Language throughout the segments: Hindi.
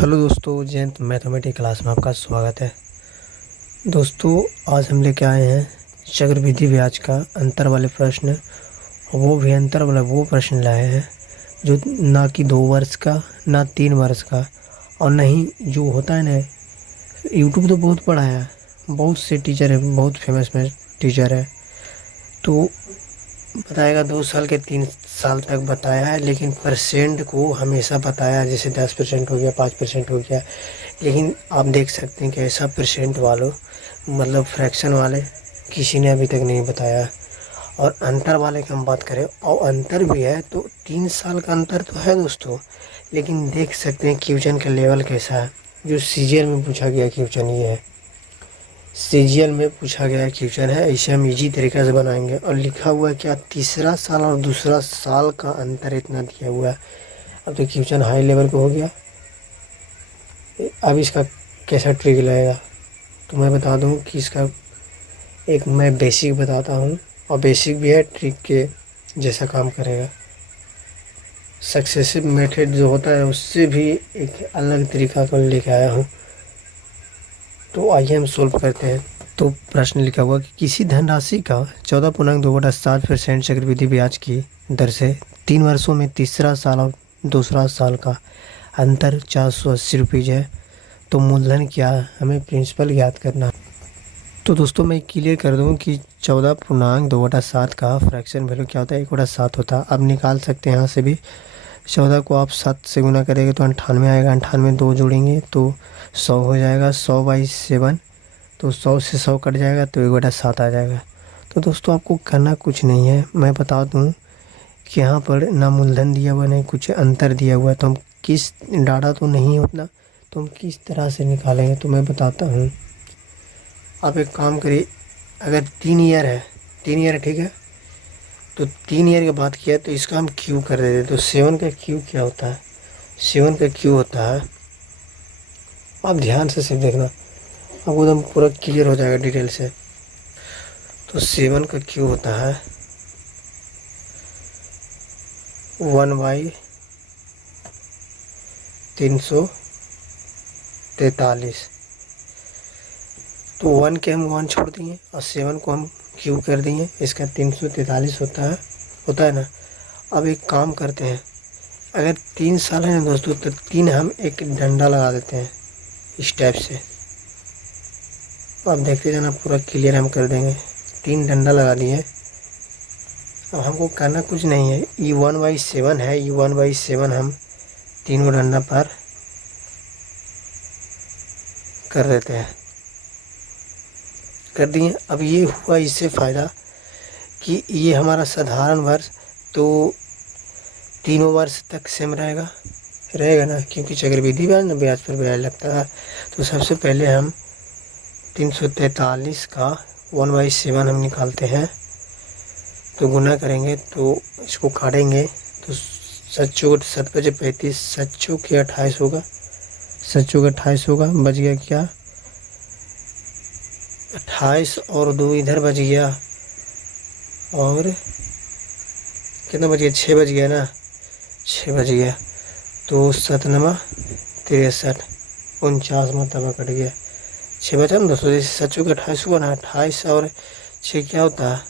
हेलो दोस्तों, जयंत मैथमेटिक्स क्लास में आपका स्वागत है। दोस्तों, आज हम लेके आए हैं चक्रवृद्धि ब्याज का अंतर वाले प्रश्न। वो भी अंतर वाला वो प्रश्न लाए हैं जो ना कि 2 वर्ष का ना 3 वर्ष का, और नहीं जो होता है ना। यूट्यूब तो बहुत पढ़ा है, बहुत से टीचर है, बहुत फेमस टीचर है, तो बताएगा 2 साल के 3 साल तक बताया है, लेकिन परसेंट को हमेशा बताया, जैसे 10% हो गया, 5% हो गया। लेकिन आप देख सकते हैं कि ऐसा परसेंट वालों मतलब फ्रैक्शन वाले किसी ने अभी तक नहीं बताया। और अंतर वाले की हम बात करें, और अंतर भी है तो 3 साल का अंतर तो है दोस्तों, लेकिन देख सकते हैं क्वेश्चन का लेवल कैसा है। जो सीजीएल में पूछा गया क्वेश्चन ये है, सीजीएल में पूछा गया क्वेश्चन है, ऐसे हम इजी तरीके से बनाएंगे। और लिखा हुआ है क्या, तीसरा साल और दूसरा साल का अंतर इतना दिया हुआ है। अब तो क्वेश्चन हाई लेवल को हो गया। अब इसका कैसा ट्रिक लगेगा तो मैं बता दूं कि इसका एक मैं बेसिक बताता हूं, और बेसिक भी है, ट्रिक के जैसा काम करेगा। सक्सेसिव मेथड जो होता है उससे भी एक अलग तरीका को लेके आया हूँ, तो आइए हम सोल्व करते हैं। तो प्रश्न लिखा हुआ कि किसी धनराशि का 14.2/7% चक्रवृद्धि ब्याज की दर से 3 वर्षों में तीसरा साल और दूसरा साल का अंतर 480 रुपीज़ है, तो मूलधन क्या है, हमें प्रिंसिपल ज्ञात करना है। तो दोस्तों मैं क्लियर कर दूं कि 14.2/7 का फ्रैक्शन वैल्यू क्या होता है, 1/7 होता है। अब निकाल सकते हैं यहाँ से भी। 14 को आप 7 से गुना करेंगे तो 98 आएगा, 98 2 जोड़ेंगे तो 100 हो जाएगा, 100/7 तो 100 से 100 कट जाएगा तो 1/7 आ जाएगा। तो दोस्तों आपको करना कुछ नहीं है, मैं बता दूं कि यहाँ पर ना मूलधन दिया हुआ नहीं कुछ अंतर दिया हुआ है, तो हम किस डाटा तो नहीं उतना, तो हम किस तरह से निकालेंगे तो मैं बताता हूँ। आप एक काम करिए, अगर 3 ईयर है, 3 ईयर ठीक है, तो 3 ईयर की बात किया तो इसका हम क्यू कर देते। तो 7 का क्यू क्या होता है, 7 का क्यू होता है, आप ध्यान से सिर्फ देखना, आपको एकदम पूरा क्लियर हो जाएगा डिटेल से। तो 7 का क्यू होता है 1/343। तो 1 के हम 1 छोड़ दिए और 7 को हम क्यू कर दिए, इसका 343 होता है ना। अब एक काम करते हैं, अगर 3 साल है ना दोस्तों, तो 3 हम एक डंडा लगा देते हैं इस टाइप से। अब देखते जाना, पूरा क्लियर हम कर देंगे। 3 डंडा लगा दिए। अब हमको करना कुछ नहीं है, E1/7 है, E1/7 हम तीनों डंडा पर कर देते हैं, कर दिए। अब ये हुआ इससे फ़ायदा कि ये हमारा साधारण वर्ष तो तीनों वर्ष तक सेम रहेगा ना, क्योंकि चक्रवृद्धि ब्याज ना ब्याज पर ब्याज लगता है। तो सबसे पहले हम 343 का 1/7 हम निकालते हैं, तो गुना करेंगे तो इसको काटेंगे तो 7 के 28 होगा, 7 के 28 होगा, बच गया क्या 28 और 2 इधर बच गया, और कितना बच गया, 6 बच गया ना, 6 बच गया। तो 7×9 = 63, 49 मरतबा कट गया, 6 बचा ना दोस्तों। जैसे 7 के 28 हुआ ना, 28 और 6 क्या होता है,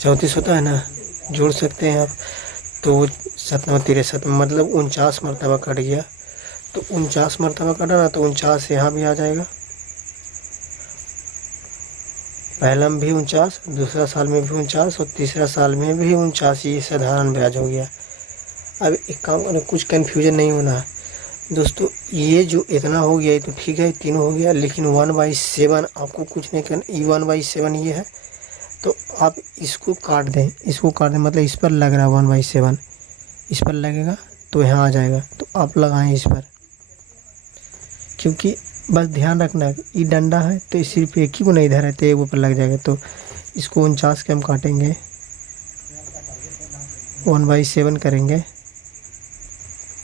34 होता है ना, जोड़ सकते हैं आप। तो 7×9 = 63 मतलब 49 मरतबा कट गया। तो 49 मरतबा कटा ना, तो 49 यहाँ भी आ जाएगा, पहला में भी 49, दूसरा साल में भी 49 और तीसरा साल में भी 49। ये साधारण ब्याज हो गया। अब एक काम करना, कुछ कन्फ्यूजन नहीं होना है दोस्तों। ये जो इतना हो गया ये तो ठीक है, तीनों हो गया, लेकिन 1/7 आपको कुछ नहीं करना। E1/7 ये है, तो आप इसको काट दें, मतलब इस पर लग रहा है 1/7, इस पर लगेगा तो यहाँ आ जाएगा, तो आप लगाएं इस पर, क्योंकि बस ध्यान रखना ये डंडा है तो सिर्फ एक ही को नहीं इधर है तो एक ऊपर लग जाएगा। तो इसको 49 के हम काटेंगे, 1/7 करेंगे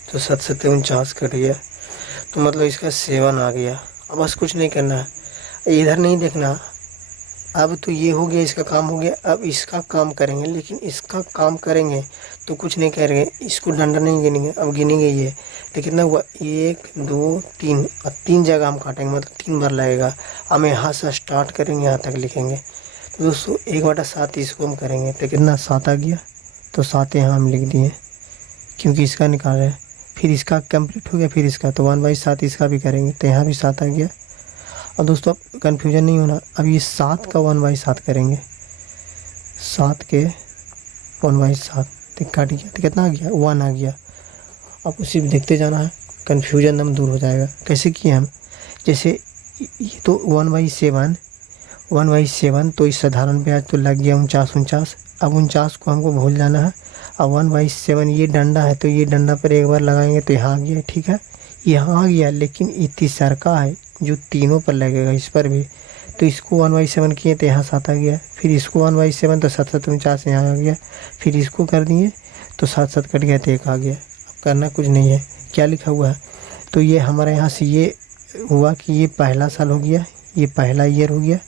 तो 7 7 49 कट गया, तो मतलब इसका 7 आ गया। अब बस कुछ नहीं करना है, इधर नहीं देखना, अब तो ये हो गया, इसका काम हो गया, अब इसका काम करेंगे। लेकिन इसका काम करेंगे तो कुछ नहीं करेंगे, इसको डंडा नहीं गिनेंगे, अब गिनेंगे ये। तो कितना हुआ, 1 2 3, और 3 जगह हम काटेंगे, मतलब 3 बार लगेगा। हम यहाँ से स्टार्ट करेंगे, यहाँ तक लिखेंगे। तो दोस्तों 1/7 इसको हम करेंगे तो कितना 7 आ गया। तो 7 यहाँ हम लिख दिए क्योंकि इसका निकाल रहे हैं। फिर इसका कंप्लीट हो गया, फिर इसका तो 1/7 इसका भी करेंगे तो यहाँ भी 7 आ गया। और दोस्तों अब कन्फ्यूजन नहीं होना, अब ये 7 का 1/7 करेंगे, 7 के 1/7 तो काट गया तो कितना आ गया, 1 आ गया। अब उसी भी देखते जाना है, कन्फ्यूजन एकदम दूर हो जाएगा। कैसे किए हम, जैसे ये तो 1/7 तो इस साधारण ब्याज तो लग गया 49। अब 49 को हमको भूल जाना है। अब 1/7 ये डंडा है तो ये डंडा पर एक बार लगाएंगे तो यहाँ आ गया, ठीक है, यहाँ आ गया। लेकिन ये तीसरका है जो तीनों पर लगेगा, इस पर भी, तो इसको 1/7 किए तो यहाँ 7 आ गया। फिर इसको 1/7 तो 7 7 49 यहाँ आ गया। फिर इसको कर दिए तो 7 7 कट गया तो 1 आ गया। अब करना कुछ नहीं है, क्या लिखा हुआ है, तो ये हमारे यहाँ से ये हुआ कि ये पहला साल हो गया, ये पहला ईयर हो गया,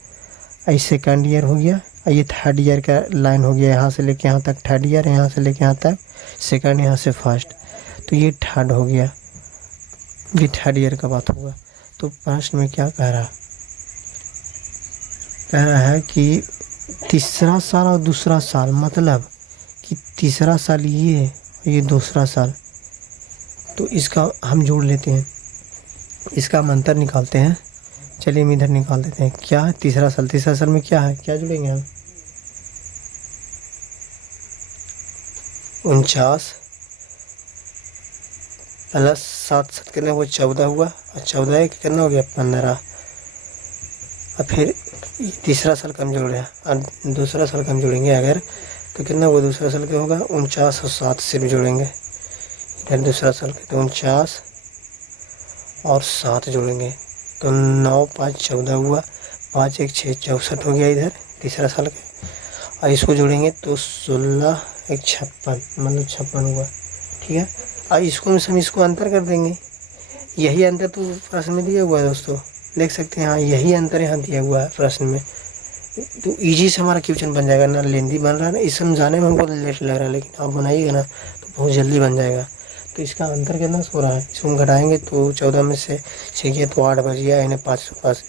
ये सेकंड ईयर हो गया, और ये थर्ड ईयर का लाइन हो गया। यहाँ से लेके यहाँ तक थर्ड ईयर, यहाँ से लेके यहाँ तक सेकंड, यहाँ से फर्स्ट, तो ये थर्ड हो गया, ये थर्ड ईयर का बात होगा। तो प्रश्न में क्या कह रहा है कि तीसरा साल और दूसरा साल, मतलब कि तीसरा साल ये और ये दूसरा साल, तो इसका हम जोड़ लेते हैं, इसका हम अंतर निकालते हैं। चलिए हम इधर निकाल देते हैं। क्या है तीसरा साल, तीसरा साल में क्या है, क्या जोड़ेंगे हम, 49 प्लस 7 7 कितना हुआ, 14 हुआ, और 14 कितना हो गया, 15। और फिर तीसरा साल का हम जोड़ रहे हैं और दूसरा साल का हम जोड़ेंगे अगर, तो कितना हुआ, दूसरा साल का होगा 49 और 7 से भी जोड़ेंगे। इधर दूसरा साल का तो 49 और 7 जोड़ेंगे तो 9 5 14 हुआ, 5 1 6 64 हो गया इधर तीसरा साल का। और इसको जोड़ेंगे तो 16 1 56, मतलब 56 हुआ, ठीक है। और इसको हम इसको अंतर कर देंगे, यही अंतर तो प्रश्न में दिया हुआ है दोस्तों, देख सकते हैं। हाँ, यही अंतर यहाँ दिया हुआ है प्रश्न में, तो इजी से हमारा क्वेश्चन बन जाएगा, ना लेंदी बन रहा है, ना इस समझाने में हमको लेट लग रहा है, लेकिन आप बनाइएगा ना तो बहुत जल्दी बन जाएगा। तो इसका अंतर कितना हो रहा है, इसको हम घटाएंगे तो 14 में से 6 किया तो 8 बच गया, इन्हें 505,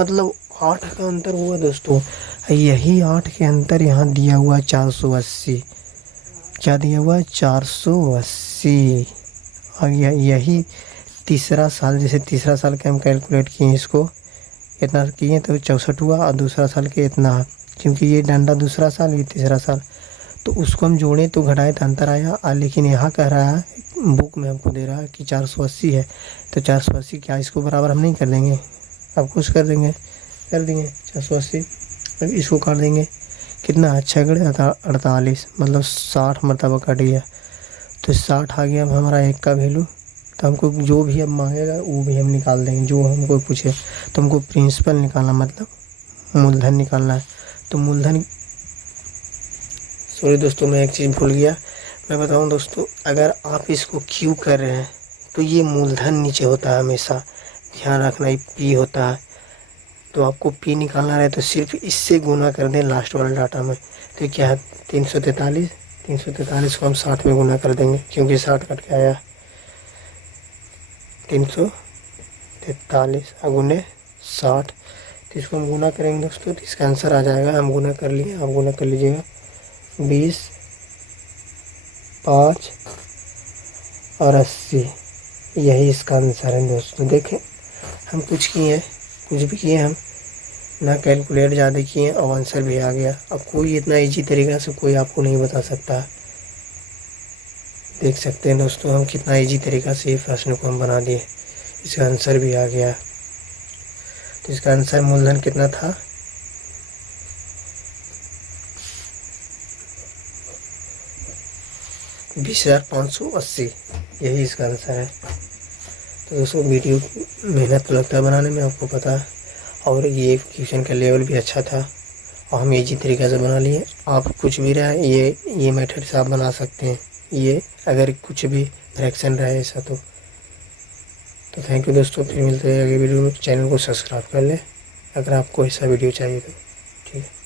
मतलब 8 का अंतर हुआ दोस्तों। यही 8 के अंतर यहाँ दिया हुआ 480, क्या दिया हुआ है, 480 आ गया। यही तीसरा साल, जैसे तीसरा साल के हम कैलकुलेट किए, इसको इतना किए तो 64 हुआ, और दूसरा साल के इतना, क्योंकि ये डंडा दूसरा साल, ये तीसरा साल, तो उसको हम जोड़ें तो घटाए तो अंतर आया। लेकिन यहाँ कह रहा है, बुक में हमको दे रहा है कि 480 है, तो 480 क्या इसको बराबर हम नहीं कर देंगे, अब कुछ कर देंगे, कर देंगे 480। अब इसको काट देंगे, कितना, 6×48, मतलब 60 मरतबा कट गया, तो 60 आ गया। अब हमारा 1 का वैल्यू, तो हमको जो भी अब मांगेगा वो भी हम निकाल देंगे, जो हमको पूछे। तो हमको प्रिंसिपल निकालना, मतलब मूलधन निकालना है। तो मूलधन, सॉरी दोस्तों मैं एक चीज़ भूल गया, मैं बताऊं दोस्तों, अगर आप इसको क्यू कर रहे हैं तो ये मूलधन नीचे होता है हमेशा, ध्यान रखना, ये पी होता है। तो आपको पी निकालना रहे तो सिर्फ इससे गुना कर दें लास्ट वाले डाटा में, तो क्या है 343, 343 को हम 60 में गुना कर देंगे, क्योंकि 60 कट के आया, 343 गुने 60, तो इसको हम गुना करेंगे दोस्तों, तो इसका आंसर आ जाएगा, हम गुना कर लिए, आप गुना कर लीजिएगा, 20 5 और 80, यही इसका आंसर है दोस्तों। देखें हम कुछ किए हैं, कुछ भी किए हम ना, कैलकुलेट ज़्यादा किए और आंसर भी आ गया। अब कोई इतना इजी तरीका से कोई आपको नहीं बता सकता, देख सकते हैं दोस्तों हम कितना इजी तरीका से ये प्रश्न को हम बना दिए, इसका आंसर भी आ गया। तो इसका आंसर मूलधन कितना था, 20,580, यही इसका आंसर है। तो दोस्तों वीडियो मेहनत तो लगता है बनाने में, आपको पता है, और ये क्वेश्चन का लेवल भी अच्छा था और हम इजी तरीके से बना लिए। आप कुछ भी रहे ये मेथड से आप बना सकते हैं, ये अगर कुछ भी फ्रैक्शन रहे ऐसा तो थैंक यू दोस्तों। फिर मिलते हैं अगले वीडियो में, चैनल को सब्सक्राइब कर लें अगर आपको ऐसा वीडियो चाहिए तो। ठीक है।